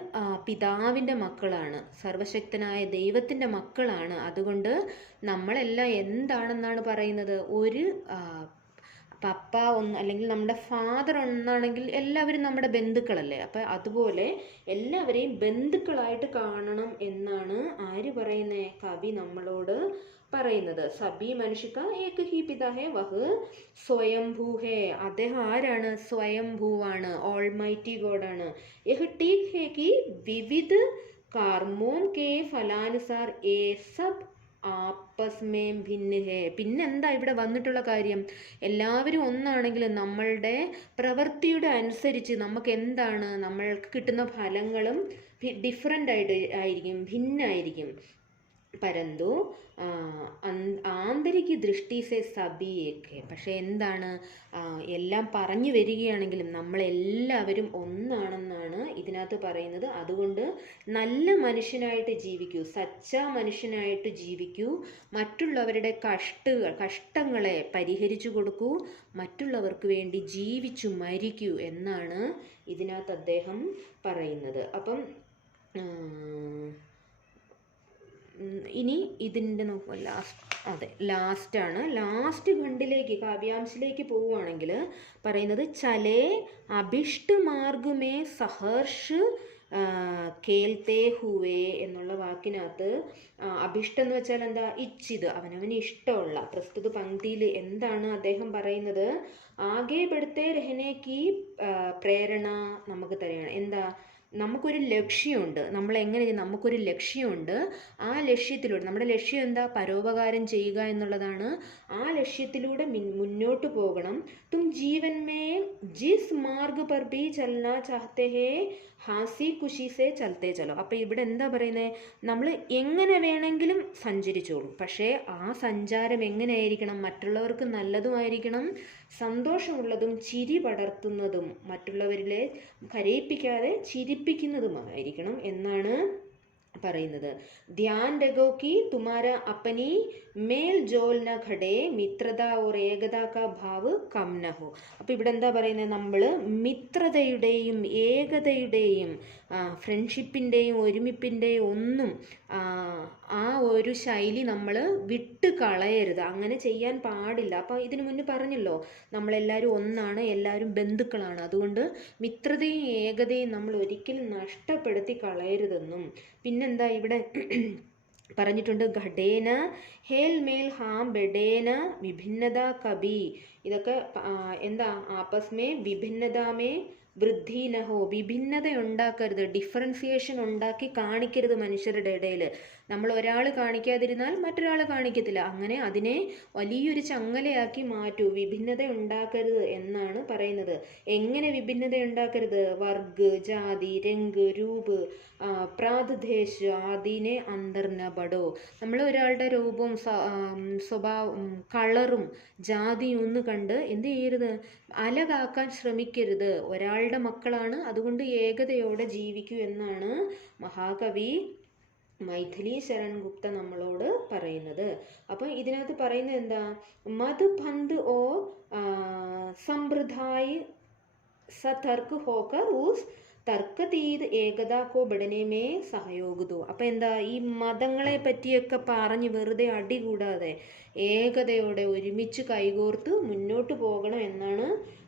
പിതാവിൻ്റെ മക്കളാണ്, സർവശക്തനായ ദൈവത്തിൻ്റെ മക്കളാണ്. അതുകൊണ്ട് നമ്മളെല്ലാം എന്താണെന്നാണ് പറയുന്നത്, ഒരു പപ്പ ഒന്ന് അല്ലെങ്കിൽ നമ്മുടെ ഫാദർ ഒന്നാണെങ്കിൽ എല്ലാവരും നമ്മുടെ ബന്ധുക്കളല്ലേ. അപ്പം അതുപോലെ എല്ലാവരെയും ബന്ധുക്കളായിട്ട് കാണണം എന്നാണ് ആര് പറയുന്നത്, കവി നമ്മളോട് പറയുന്നത്. സബി മനുഷ്യക്ക ഏക ഹി പിതാ ഹെ വഹ് സ്വയംഭൂ ഹെ. അദ്ദേഹം ആരാണ്, സ്വയംഭൂവാണ്, ഓൾമൈറ്റി ഗോഡാണ്. യഹ് ടീക് ഹെ കി വിവിധ കർമ്മോം കെ ഫലാനുസാർ ഏ സബ് ആപ്പസ് മേം ഭിന്ന ഹേ. പിന്നെന്താ ഇവിടെ വന്നിട്ടുള്ള കാര്യം, എല്ലാവരും ഒന്നാണെങ്കിലും നമ്മളുടെ പ്രവൃത്തിയുടെ അനുസരിച്ച് നമുക്ക് എന്താണ്, നമ്മൾക്ക് കിട്ടുന്ന ഫലങ്ങളും ഡിഫറെൻ്റ് ആയിരിക്കും, ഭിന്നായിരിക്കും. പരന്തു ആന്തരിക ദൃഷ്ടി സെ സബിയൊക്കെ. പക്ഷെ എന്താണ്, എല്ലാം പറഞ്ഞു വരികയാണെങ്കിലും നമ്മളെല്ലാവരും ഒന്നാണെന്നാണ് ഇതിനകത്ത് പറയുന്നത്. അതുകൊണ്ട് നല്ല മനുഷ്യനായിട്ട് ജീവിക്കൂ, സച്ച മനുഷ്യനായിട്ട് ജീവിക്കൂ, മറ്റുള്ളവരുടെ കഷ്ടങ്ങളെ പരിഹരിച്ചു കൊടുക്കൂ, മറ്റുള്ളവർക്ക് വേണ്ടി ജീവിച്ചു മരിക്കൂ എന്നാണ് ഇതിനകത്ത് അദ്ദേഹം പറയുന്നത്. അപ്പം ഇനി ഇതിൻ്റെ നോക്കുക ലാസ്റ്റാണ്. ലാസ്റ്റ് ഖണ്ഡിലേക്ക് കാവ്യാംശിലേക്ക് പോവുകയാണെങ്കിൽ പറയുന്നത് ചലേ അഭിഷ്ട മാർഗമേ സഹർഷ് കേൾത്തേ ഹുവേ എന്നുള്ള വാക്കിനകത്ത് അഭിഷ്ടം എന്ന് വെച്ചാൽ എന്താ, ഇച്ഛിത്, അവനവന് ഇഷ്ടമുള്ള. പ്രസ്തുത പങ്ക്തിയിൽ എന്താണ് അദ്ദേഹം പറയുന്നത്, ആകെ ബഡ്തേ രഹനേക്ക് പ്രേരണ നമുക്ക് തരികയാണ്. എന്താ, നമുക്കൊരു ലക്ഷ്യമുണ്ട്, നമുക്കൊരു ലക്ഷ്യമുണ്ട്. ആ ലക്ഷ്യത്തിലൂടെ, നമ്മുടെ ലക്ഷ്യം എന്താ, പരോപകാരം ചെയ്യുക എന്നുള്ളതാണ്. ആ ലക്ഷ്യത്തിലൂടെ മുന്നോട്ട് പോകണം. തും ജീവൻ മേ ജിസ് മാർഗ് പർ ഭി ചലന ചാഹത്തെ ഹേ ഹാസി ഖുഷി സേ ചലത്തെ ചലോ. അപ്പോൾ ഇവിടെ എന്താ പറയുന്നത്, നമ്മൾ എങ്ങനെ വേണമെങ്കിലും സഞ്ചരിച്ചോളൂ, പക്ഷേ ആ സഞ്ചാരം എങ്ങനെയായിരിക്കണം, മറ്റുള്ളവർക്ക് നല്ലതുമായിരിക്കണം, സന്തോഷമുള്ളതും ചിരി പടർത്തുന്നതും, മറ്റുള്ളവരിലെ കരയിപ്പിക്കാതെ ചിരിപ്പിക്കുന്നതുമായിരിക്കണം എന്നാണ് പറയുന്നത്. ധ്യാൻ രഖോ കി തുമാര അപ്പനി മേൽ ജോൽ ന ഘടേ മിത്രത ഓർ ഏകത കാ ഭാവ് കം ന ഹോ. അപ്പോൾ ഇവിടെ എന്താ പറയുന്നത്, നമ്മൾ മിത്രതയുടെയും ഏകതയുടെയും ഫ്രണ്ട്ഷിപ്പിൻ്റെയും ഒരുമിപ്പിൻ്റെയും ഒന്നും ആ ഒരു ശൈലി നമ്മൾ വിട്ട് കളയരുത്, അങ്ങനെ ചെയ്യാൻ പാടില്ല. അപ്പോൾ ഇതിനു മുന്നേ പറഞ്ഞല്ലോ, നമ്മളെല്ലാവരും ഒന്നാണ്, എല്ലാവരും ബന്ധുക്കളാണ്, അതുകൊണ്ട് മിത്രതയും ഏകതയും നമ്മൾ ഒരിക്കലും നഷ്ടപ്പെടുത്തി കളയരുതെന്നും. പിന്നെന്താ ഇവിടെ പറഞ്ഞിട്ടുണ്ട്, ഘടേന ഹേൽ മേൽ ഹാം ബെഡേന വിഭിന്നത കബി. ഇതൊക്കെ എന്താ, ആപ്പസ്മേ വിഭിന്നതാമേ വൃദ്ധി നഹോ. വിഭിന്നത ഉണ്ടാക്കരുത്, ഡിഫറൻസിയേഷൻ ഉണ്ടാക്കി കാണിക്കരുത് മനുഷ്യരുടെ ഇടയിൽ. നമ്മൾ ഒരാൾ കാണിക്കാതിരുന്നാൽ മറ്റൊരാൾ കാണിക്കത്തില്ല, അങ്ങനെ അതിനെ വലിയൊരു ചങ്ങലയാക്കി മാറ്റൂ. വിഭിന്നത ഉണ്ടാക്കരുത് എന്നാണ് പറയുന്നത്. എങ്ങനെ വിഭിന്നത ഉണ്ടാക്കരുത്, വർഗ്, ജാതി, രംഗ്, രൂപ്, പ്രാതിദേശ് ആദിനെ അന്തർന ബടോ. നമ്മൾ ഒരാളുടെ രൂപവും സ്വഭാവം, കളറും ജാതിയും ഒന്ന് കണ്ട് എന്ത് ചെയ്യരുത്, അലകാക്കാൻ ശ്രമിക്കരുത്. ഒരാളുടെ മക്കളാണ്, അതുകൊണ്ട് ഏകതയോടെ ജീവിക്കൂ എന്നാണ് മഹാകവി മൈഥിലി ശരൺ ഗുപ്ത നമ്മളോട് പറയുന്നത്. അപ്പോൾ ഇതിനകത്ത് പറയുന്നത് എന്താ, മത് ബന്ധ് ഓ സമ്പ്രദായ സതർക്ക് ഹോക്കർ ഉസ് തർക്കതീത് ഏകതാ കോ ബടനെ മേ സഹयोग दो. അപ്പോൾ എന്താ, ഈ മതങ്ങളെ പറ്റിയൊക്കെ പറഞ്ഞ് വെറുതെ അടി കൂടാതെ ഏകതയോടെ ഒരുമിച്ച് കൈകോർത്ത് മുന്നോട്ട് പോകണം എന്നാണ്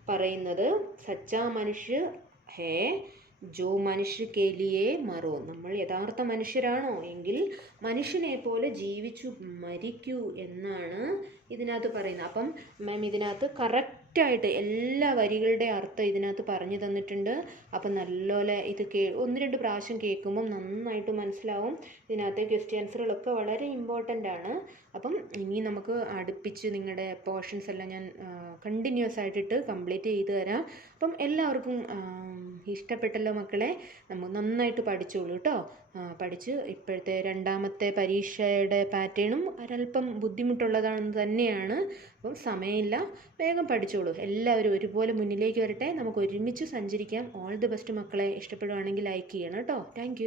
പറയുന്നത്. സച്ചാ മനുഷ്യ ഹേ ജോ മനുഷ്യ കേലിയെ മറോ. നമ്മൾ യഥാർത്ഥ മനുഷ്യരാണോ എങ്കിൽ മനുഷ്യനെ പോലെ ജീവിച്ചു മരിക്കൂ എന്നാണ് ഇതിനകത്ത് പറയുന്നത്. അപ്പം മാം ഇതിനകത്ത് കറക്റ്റായിട്ട് എല്ലാ വരികളുടെ അർത്ഥം ഇതിനകത്ത് പറഞ്ഞു തന്നിട്ടുണ്ട്. അപ്പം നല്ലപോലെ ഇത് 1-2 പ്രാവശ്യം കേൾക്കുമ്പം നന്നായിട്ട് മനസ്സിലാവും. ഇതിനകത്തെ ക്വസ്റ്റ്യൻ ആൻസറുകളൊക്കെ വളരെ ഇമ്പോർട്ടൻ്റ് ആണ്. അപ്പം ഇനി നമുക്ക് അടുപ്പിച്ച് നിങ്ങളുടെ പോർഷൻസ് എല്ലാം ഞാൻ കണ്ടിന്യൂസ് ആയിട്ടിട്ട് കംപ്ലീറ്റ് ചെയ്ത് തരാം. അപ്പം എല്ലാവർക്കും ഇഷ്ടപ്പെട്ടല്ലോ മക്കളെ, നമ്മൾ നന്നായിട്ട് പഠിച്ചോളൂ കേട്ടോ. പഠിച്ച് ഇപ്പോഴത്തെ 2ാമത്തെ പരീക്ഷയുടെ പാറ്റേണും ഒരല്പം ബുദ്ധിമുട്ടുള്ളതാണെന്ന് തന്നെയാണ്. അപ്പം സമയമില്ല, വേഗം പഠിച്ചോളൂ. എല്ലാവരും ഒരുപോലെ മുന്നിലേക്ക് വരട്ടെ, നമുക്ക് ഒരുമിച്ച് സഞ്ചരിക്കാം. ഓൾ ദി ബെസ്റ്റ് മക്കളെ. ഇഷ്ടപ്പെടുവാണെങ്കിൽ ലൈക്ക് ചെയ്യണം കേട്ടോ. താങ്ക്